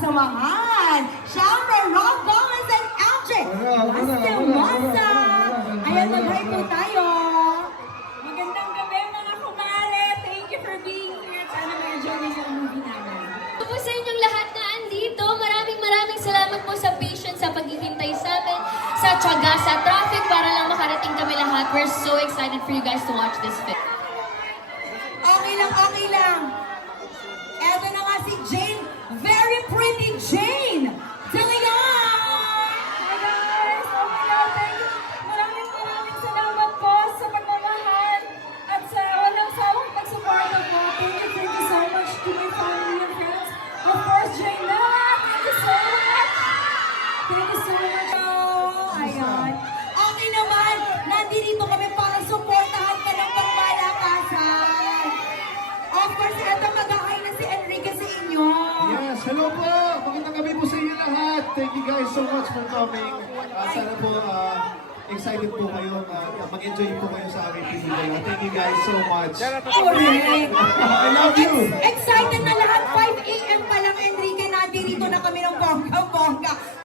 samahan. Siyempre, Rob Gomez and LJ. Masa. Ayan, mag-hi po tayo. Magandang gabi mga kumare. Thank you for being here. Sana may enjoy niyo sa movie namin. Ito po sa inyong lahat na andito. Maraming salamat po sa patience, sa paghihintay sa amin, sa tiyaga, sa traffic para lang makarating kami lahat. We're so excited for you guys to watch this film. Okay lang, okay lang. Eto na nga si Jane. Very pretty Jane. De Leon. Hi guys! Okay lang. Thank you. Maraming salamat po sa pagmamahal at sa walang sawang pagsuporta po. Thank you so much to my family and friends. Of course, Jaina. Thank you so much. Thank you so much. Ayan. Okay naman, nandito kami para supportahan ka ng pangmalakasan. Of course, eto mag-ahay na si Enrique sa inyo. Yes, hello po! Magandang gabi po sa inyo lahat. Thank you guys so much for coming. Sana po excited po kayo. Mag-enjoy po kayo sa aming pelikula. Thank you guys so much. Correct. I love you! Excited